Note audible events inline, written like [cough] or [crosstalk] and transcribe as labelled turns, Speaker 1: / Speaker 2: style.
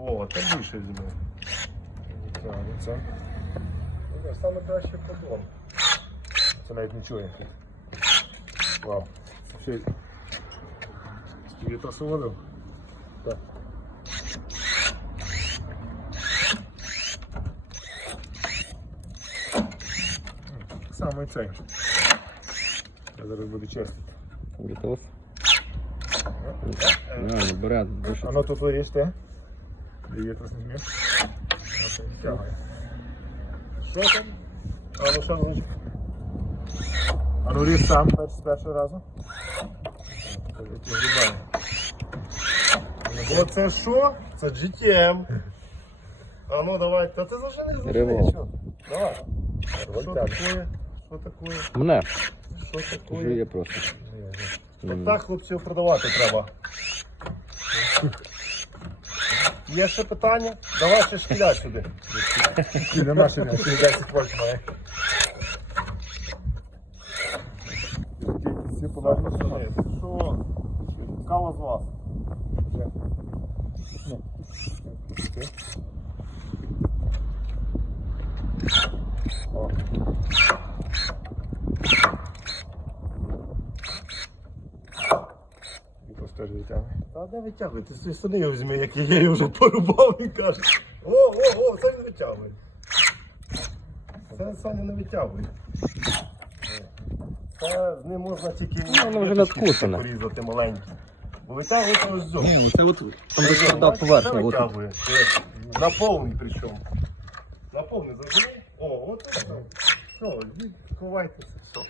Speaker 1: О, там більше візьме. Тягнеться. Ну, Саме краще подон. Це навіть не чує. Вау. Це ще й- Скільки та солодив? Так. Саме цей. Я зараз буду чистити.
Speaker 2: Готов? Реально, бере дуже.
Speaker 1: А ну тут виріжте. Дивіться, знімі. Оце, тягає. Що там? А ну що значить? А ну ріж сам перш, з першого разу. Вигрібає. Оце що? Це GTM. А ну давай, та ти зажени
Speaker 2: Револ.
Speaker 1: Що? Давай. Що таке? Що таке?
Speaker 2: Мене.
Speaker 1: Що таке?
Speaker 2: Жує просто.
Speaker 1: От так хлопців продавати треба. [laughs] Є ще питання? Давай ще шкіля сюди. Нема ще не 10 вольт має. Всі подальші сюди. Що? Кава з вас. Ну. Теж витягує. Та де витягує? Ти штани його візьми, як я її вже порубав і каже. О, о, о, це не витягує. Це Саня не витягує. Це з ним можна тільки
Speaker 2: Ну, воно вже надкусане.
Speaker 1: порізати маленькі. Бо витягується ось зо.
Speaker 2: Це от там де тверда поверхня.
Speaker 1: Це
Speaker 2: От.
Speaker 1: витягує. Це На повний причому. На повний завжди. О, от це. Все, йдіть, ховайтеся. Все.